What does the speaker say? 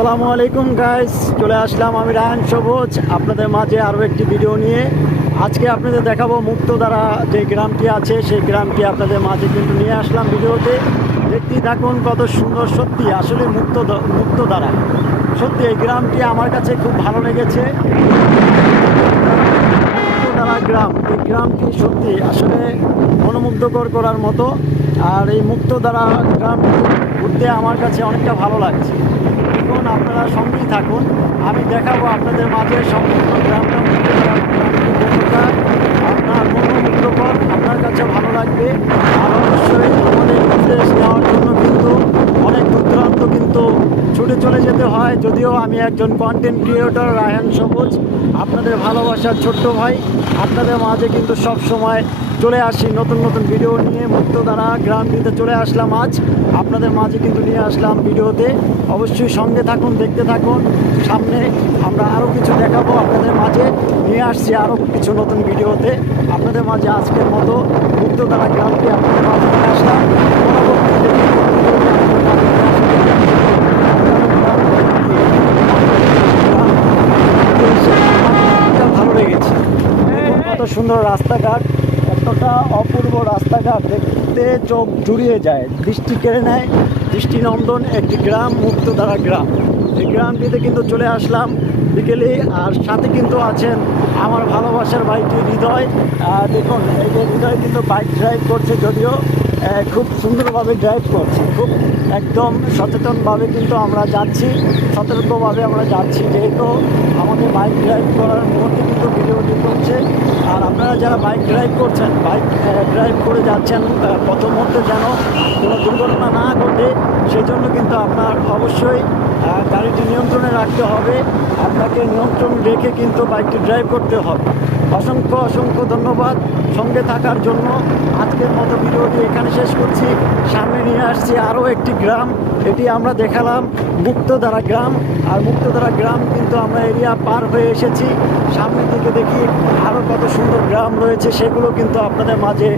আসসালামু আলাইকুম গাইস চলে আসলাম আমি রায়ন সবুজ আপনাদের মাঝে আরও একটি ভিডিও নিয়ে। আজকে আপনাদের দেখাবো মুক্তধারা যে গ্রামটি আছে, সেই গ্রামটি আপনাদের মাঝে কিন্তু নিয়ে আসলাম ভিডিওতে। দেখতেই থাকুন কত সুন্দর, সত্যি, আসলে মুক্ত মুক্তধারা। সত্যি, এই গ্রামটি আমার কাছে খুব ভালো লেগেছে। মুক্তধারা গ্রাম, এই গ্রামটি সত্যি আসলে মনোমুগ্ধকর করার মতো। আর এই মুক্তধারা গ্রামটি ঘুরতে আমার কাছে অনেকটা ভালো লাগছে। দেখুন আপনারা সঙ্গেই থাকুন। আমি দেখাবো আপনাদের মাঝে সম্পূর্ণ গ্রামটা আপনার মনোমুগ্ধকর আপনার কাছে ভালো লাগবে। আর অবশ্যই আমাদের নির্দেশ নেওয়ার জন্য কিন্তু অনেক দূর দূরান্ত কিন্তু ছুটে চলে যেতে হয়। যদিও আমি একজন কন্টেন্ট ক্রিয়েটর রায়হান সবুজ। আপনাদের ভালোবাসার ছোট্ট ভাই। আপনাদের মাঝে কিন্তু সব সময় চলে আসি নতুন নতুন ভিডিও নিয়ে। মুক্ত দ্বারা গ্রামটিতে চলে আসলাম আজ। আপনাদের মাঝে কিন্তু নিয়ে আসলাম ভিডিওতে অবশ্যই সঙ্গে থাকুন, দেখতে থাকুন। সামনে আমরা আরও কিছু দেখাবো আপনাদের মাঝে। নিয়ে আসছি আরও কিছু নতুন ভিডিওতে আপনাদের মাঝে আজকের মতো মুক্ত দ্বারা গ্রামটি আপনাদের মাঝে নিয়ে আসলাম এটা ভালো লেগেছে কত সুন্দর রাস্তাঘাট, এতটা অপূর্ব রাস্তাঘাট দেখতে চোখ জুড়িয়ে যায়। দৃষ্টি কেড়ে নেয়। দৃষ্টিনন্দন একটি গ্রাম, মুক্তধারা গ্রাম। এই গ্রামটিতে কিন্তু চলে আসলাম বিকেলে, আর সাথে কিন্তু আছেন আমার ভালোবাসার বাইকটি হৃদয়। দেখুন, এই যে হৃদয় কিন্তু বাইক ড্রাইভ করছে যদিও খুব সুন্দরভাবে ড্রাইভ করছে। খুব একদম সচেতনভাবে কিন্তু আমরা যাচ্ছি, সতর্কভাবে আমরা যাচ্ছি। যেহেতু বাইক ড্রাইভ করার মুহূর্তে কিন্তু ভিডিওটি করছে। আর আপনারা যারা বাইক ড্রাইভ করছেন, বাইক ড্রাইভ করে যাচ্ছেন প্রথম মুহূর্তে যেন কোনো দুর্ঘটনা না ঘটে, সেজন্য কিন্তু আপনার অবশ্যই গাড়িটি নিয়ন্ত্রণে রাখতে হবে। আপনাকে নিয়ন্ত্রণ রেখে কিন্তু বাইকটি ড্রাইভ করতে হবে। অসংখ্য অসংখ্য ধন্যবাদ সঙ্গে থাকার জন্য। আজকের মতো ভিডিওটি এখানে শেষ করছি। সামনে নিয়ে আসছি আরও একটি গ্রাম। এটি আমরা দেখালাম মুক্তধারা গ্রাম। আর মুক্তধারা গ্রাম কিন্তু আমরা এরিয়া পার হয়ে এসেছি। সামনের দিকে দেখি আরও কত সুন্দর গ্রাম রয়েছে, সেগুলো কিন্তু আপনাদের মাঝে